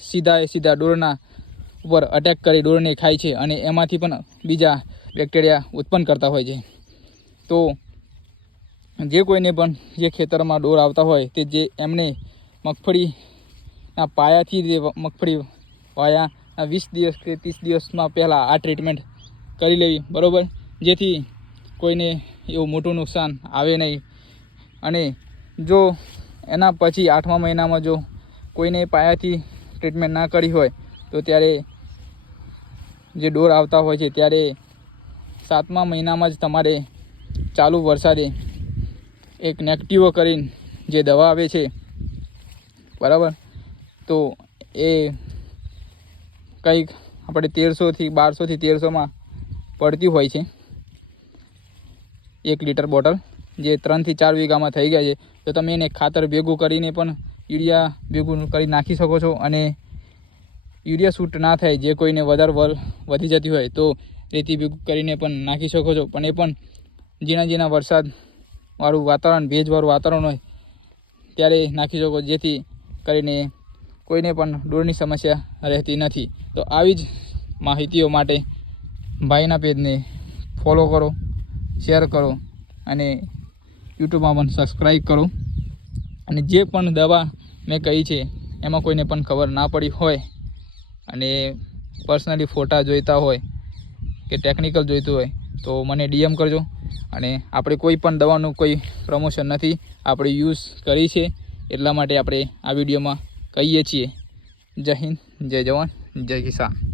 સીધા ડોરના ઉપર અટેક કરી ડોરને ખાય છે અને એમાંથી પણ બીજા બેક્ટેરિયા ઉત્પન્ન કરતા હોય છે. તો જે કોઈને પણ જે ખેતરમાં ડોર આવતા હોય તે જે એમને મગફળીના પાયાથી જે મગફળી વાયા 20 દિવસ કે 30 દિવસમાં પહેલાં આ ટ્રીટમેન્ટ કરી લેવી, બરાબર, જેથી કોઈને એવું મોટું નુકસાન આવે નહીં. અને જો એના પછી 8મા મહિનામાં જો કોઈને પાયાથી ટ્રીટમેન્ટ ના કરી હોય તો ત્યારે જે ડોર આવતા હોય છે ત્યારે 7મા મહિનામાં જ તમારે ચાલુ વરસાદે એક નેગેટિવો કરીને જે દવા આવે છે, બરાબર, તો એ કંઈક આપણે 1300 થી 1200 થી 1300માં પડતી હોય છે 1 લીટર બોટલ, જે 3 થી 4 વીઘામાં થઈ ગયા છે. તો તમે એને ખાતર ભેગું કરીને પણ યુરિયા ભેગું કરી નાખી શકો છો. અને યુરિયા શૂટ ના થાય, જે કોઈને વધારે વધી જતી હોય તો રેતી ભેગું કરીને પણ નાખી શકો છો. પણ એ પણ ઝીણા વરસાદવાળું વાતાવરણ, ભેજવાળું વાતાવરણ હોય ત્યારે નાખી શકો, જેથી કરીને કોઈને પણ ડોરની સમસ્યા રહેતી નથી. તો આવી જ માહિતીઓ માટે ભાઈના પેજને ફોલો કરો, શેર કરો અને યુટ્યુબમાં પણ સબસ્ક્રાઈબ કરો. અને જે પણ દવા મેં કહી છે એમાં કોઈને પણ ખબર ના પડી હોય અને પર્સનલી ફોટા જોઈતા હોય કે ટેકનિકલ જોઈતું હોય તો મને DM કરજો. અને આપણે કોઈ પણ દવાનું કોઈ પ્રમોશન નથી, આપણે યુઝ કરી છે એટલા માટે આપણે આ વિડીયોમાં કહીએ છીએ. જય હિન્દ, જય જવાન, જય કિસાન.